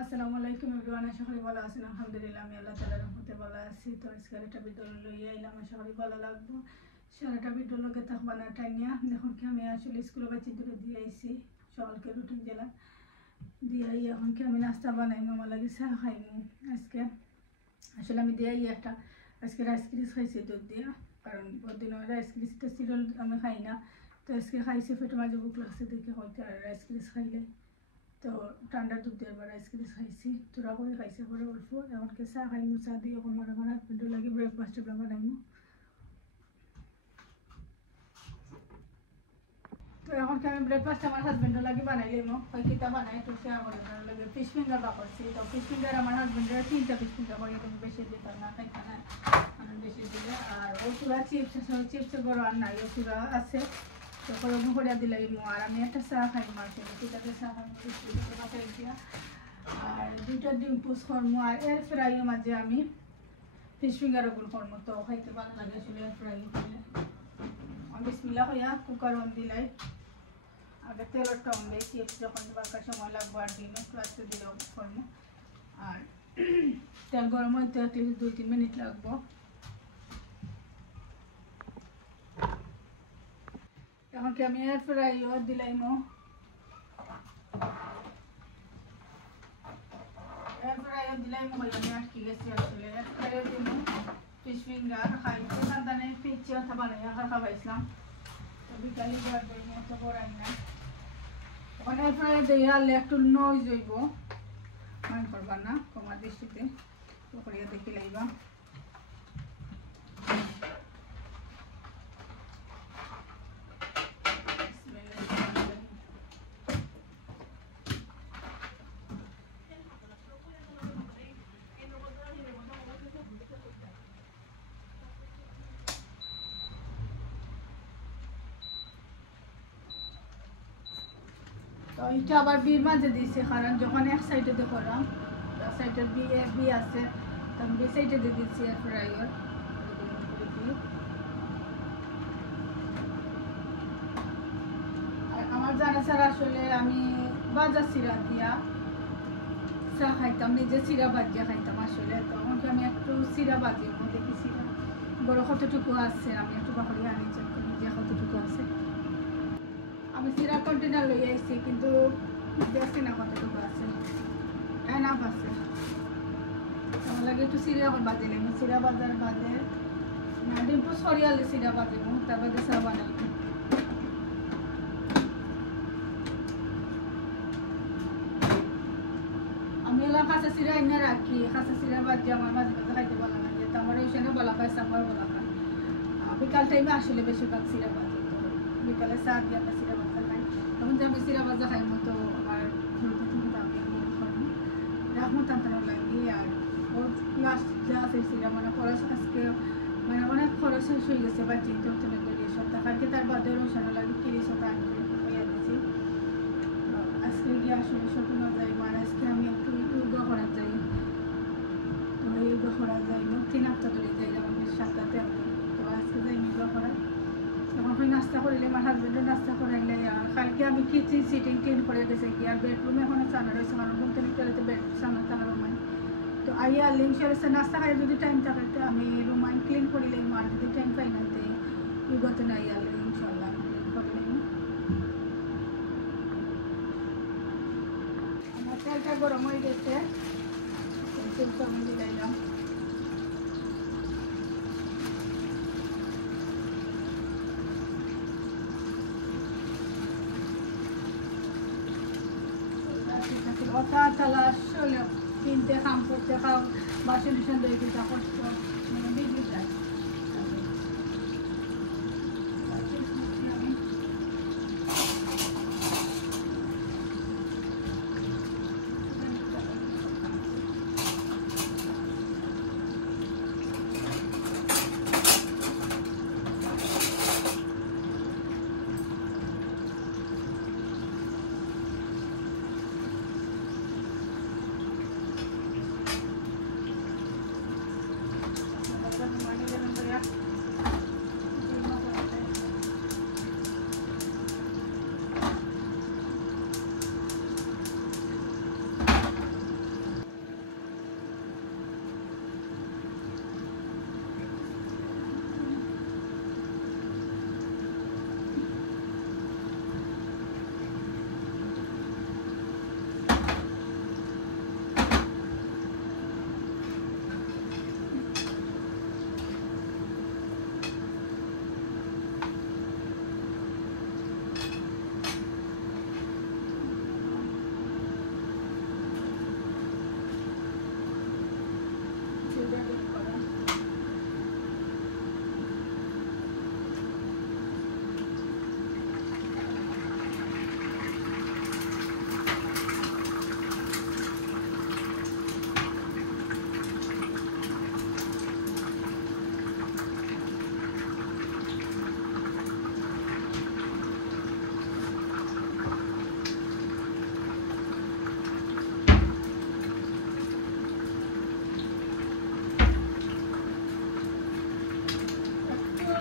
আসসালামু আলাইকুম এভরিওয়ান, আশা করি ভালো আছেন। আলহামদুলিল্লাহ আমি আল্লাহ তাআলার রহমতে ভালো আছি। তো আজকে একটা ভিডিও লইয়া আইলাম, আশা করি ভালো লাগবো। সারাটা ভিডিও লগে থাকবা না টাইনিয়া। এখন কি আমি আসলে স্কুলে বাচ্চা দূরে দিয়ে আইছি, সকালকে রুটিন জেলা দিয়ে আই। এখন কি আমি নাস্তা বানাইমো, আমার লাগে চা খাইমো। আজকে আসলে আমি দিয়ে আই একটা আজকে রাইস ক্রিস খাইছি দুধ দিয়া, কারণ প্রতিদিন রাইস ক্রিসটা ছিল আমি খাই না। তো আজকে খাইছি, পেটের মাঝে বুক লাগছে দেখে হয়তো আর রাইস ক্রিস খাইলে তো ঠান্ডা দুধ দিয়ে আবার আইসক্রিম খাইছি, তোরা করে খাইছে পরে অল্প। এমনকি চা খাইমু, চা দিয়ে এখন আমার হাজবেন্ডও লাগে ব্রেকফাস্ট বানাইমু। তো এখন কি আমি ব্রেকফাস্ট আমার হাজবেন্ডও লাগে বানাইলাম। ওই কিতা বানাই তো সে আমার লাগে ফিশ ফিঙ্গার বা করছি। তো ফিশ ফিঙ্গার আমার হাজবেন্ডের 3টা ফিশ ফিঙ্গার করি, তুমি বেশি দিতে না খাইতে না, আমি বেশি দিলে। আর ও পুরা চিপস আছে, চিপসের বড় আর নাই, ও পুরা আছে। তো করে করিয়া দিলে আর আমি একটা চা খাই মারছি, সেটাতে চা খাই। আর 2টা ডিম পোস করবো, আর এয়ার ফ্রাইয়ের মাঝে আমি ফিশ ফিঙ্গার ওগুলো করবো। তো খাইতে ভালো লাগে আসলে এয়ার ফ্রাই করলে। আমি বিসমিল্লাহ হইয়া কুকার অন দিলাই, আগে তেলটা অন দিই, চিপস যখন বারকার সময় লাগবো আর ডিম একটু আস্তে দিলেও করবো। আর তেল গরম হইতে অ্যাটলিস্ট 2-3 মিনিট লাগবো। এখন কি আমি এয়ার ফ্রাইও দিলাইমো, দিলাম আমি আটকে গেছি আসলে। এরপরে দিব ফিশ ফিঙ্গার খাইতে সান্তানে পিচ্ছি কথা বানাইয়া খাওয়াইছিলাম, তো বিকালে মতো করাই না। ওখানে এরপরে দিয়ে আনলে একটু নই জইব, মনে করবা না তোমার দৃষ্টিতে, তো করিয়া দেখি লাইবা। তো এটা আবার বির মাঝে দিয়েছি, কারণ যখন এক সাইডে করলাম, এক সাইডে বি আছে, তো আমি বি সাইডে দিয়ে দিচ্ছি এয়ার ফ্রাইয়ার। আর আমার জানা ছাড়া আসলে আমি বাজার সিরা দিয়া চা খাইতাম, নিজে সিরা বাজিয়া খাইতাম আসলে। তখন আমি একটু সিরা বাজিয়ে দেখি সিরা বড় কতটুকু আছে, আমি একটু বাকরি আনি চেক করি যে কতটুকু আছে। আমি সিরা কন্টেনার লই আইছি, কিন্তু দেখছি না কতটুকু আছে, এনাফ আছে। আমার লাগে একটু সিরা এখন বাজে নেব, সিরা বাজার বাজে না ডিম্পু সরিয়ালে সিরা বাজিব, তার বাদে চা বানাইব। আমি এলাম কাঁচা সিরা এনে রাখি, কাঁচা সিরা বাজি আমার মাঝে মাঝে খাইতে বলা না, যেহেতু আমার ওই সেনে বলা পাই সাফার বলা পাই। বিকাল টাইমে আসলে বেশিরভাগ সিরা বাজি, তো বিকালে চা দিয়ে আমরা সিরা বাজা খাই। তখন যে আমি সিরা বাজা খাইব, তো আমার রাখবো তার লাগি। আর ওর ক্লাস যা আছে সিরা মানে খরচ আজকে মানে অনেক খরচ শেষ হয়ে গেছে বাচ্চি, তো তুমি করি সপ্তাহ কালকে তার বাদে রোশানো লাগে 30 টাকা হইয়া দিয়েছি। আজকে গিয়ে আসলে শপিং যাই, মানে আজকে আমি একটু ইয়োগা করা যাই, তো ইয়োগা করা যাই 3 সপ্তাহ ধরে যাই, আমাদের 7টাতে আমি। তো আজকে যাই ইয়োগা করা, তখন ওই নাস্তা করিলে আমার হাজবেন্ডের নাস্তা করাইলে। আর কালকে আমি কিচেন সিটিং ক্লিন করে গেছে কি, আর বেডরুমে এখনো চানা রয়েছে, কারণ ঘুম থেকে চলেতে বেড সামনে থাকা রুমাই। তো আইয়া লিম চলেছে নাস্তা খাই, যদি টাইম থাকে তো আমি রুমাইন ক্লিন করিলে, আর যদি টাইম পাই না তো ইগতে না আইয়ালে ইনশাল্লাহ ক্লিন করলে। আমার তেলটা গরম হয়ে গেছে, আমি দিলাইলাম। কথা তালা আসলে কিনতে কাম করতে খাও, বাসন টুসন দিয়ে দিতে কষ্ট, মানে বিজি যায়।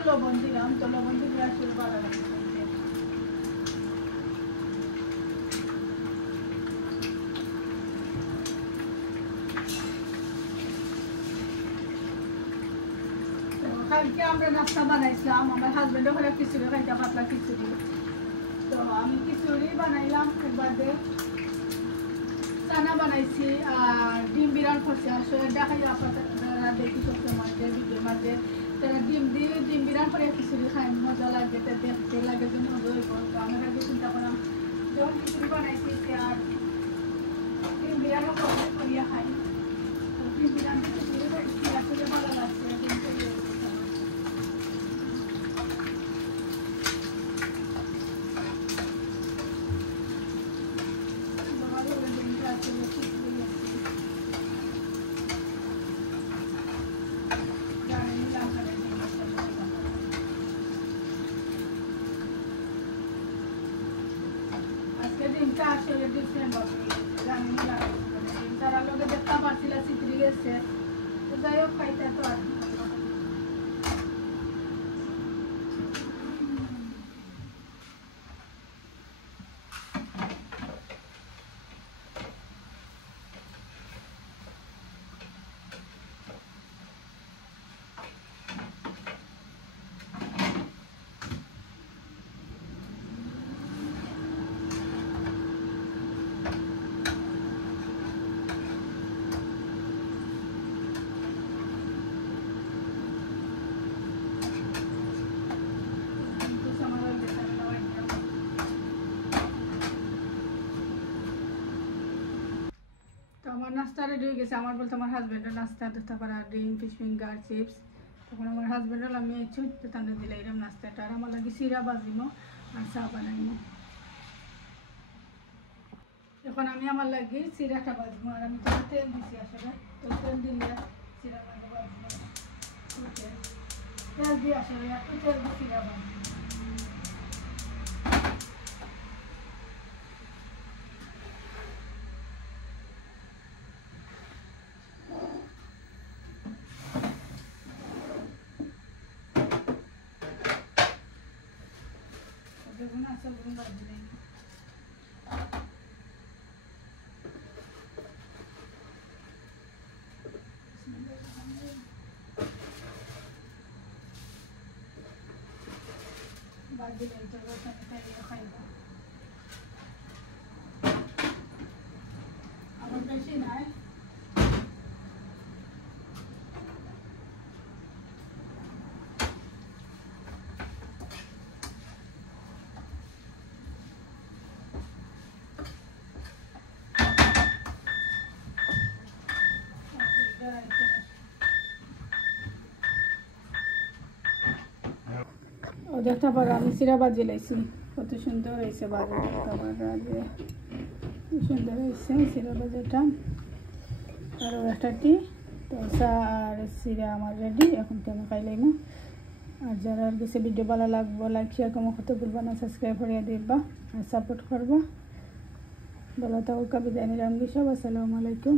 লবণ দিলাম, তো লবণ দিলে আসলে ভালো লাগবে। কালকে আমরা নাস্তা বানাইছিলাম, আমার হাজবেন্ডও হলে খিচুড়ি খাইতে, পাতলা খিচুড়ি। তো আমি খিচুড়ি বানাইলাম, বাদে চানা বানাইছি আর ডিম বিরান করছি। আসলে দেখাই আপনারা দেখি সবসময় মাঝে ভিডিওর মাঝে তারা ডিম দিয়ে ডিম বিরান করে খিচুড়ি খাই, মজা লাগে, দেখতে লাগে যে মজা হইব। তো আমি আগে চিন্তা করলাম যখন খিচুড়ি বানাইছি আর ডিম বিরানও করিয়া খাই। তো ডিম বিরান খিচুড়ি খাইছি, আসলে ভালো লাগছে। ডিমটা আসলে ডিফারেন্ট হবে, জানি না তারা লোকে দেখতে পাচ্ছিল চিত্রি গেছে। তো যাই হোক খাইতে তো আর আমার নাস্তা রেডি হয়ে গেছে। আমার বলতে আমার হাজব্যান্ডের নাস্তা দুটা করা ডিম, ফিশ ফিঙ্গার, চিপস। তখন আমার হাজব্যান্ডের আমি ছোট্ট টানে দিলে এরকম নাস্তাটা, আর আমার লাগে চিরা বাজিমো আর চা বানাইমো। এখন আমি আমার লাগে চিরাটা বাজবো, আর আমি তো তেল দিছি আসলে, তো তেল দিলে চিরা বাজবো। তেল দিয়ে আসলে একটু তেল দিয়ে চিরা বাজবো। দেখুন আচ্ছা দেখুন বাজবে বাজলে এটা খাইবা। আমার বেশি নাই, ও দেখতে পারো আমি চিরা বাজি লাইছি, কত সুন্দর হয়েছে বাজার। দেখতে পারো সুন্দর হয়েছে চিরা বাজারটা। আর একটা টি তো চা আর চিরা আমার রেডি, এখন তো আমি খাই লাইম। আর যারা গেছে ভিডিও ভালো লাগবো লাইক শেয়ার কমেন্ট করতে ভুলবা না, সাবস্ক্রাইব করিয়া দিবা আর সাপোর্ট করবা। ভালো থাকুক, বিদায় নিলাম। সব আসসালামু আলাইকুম।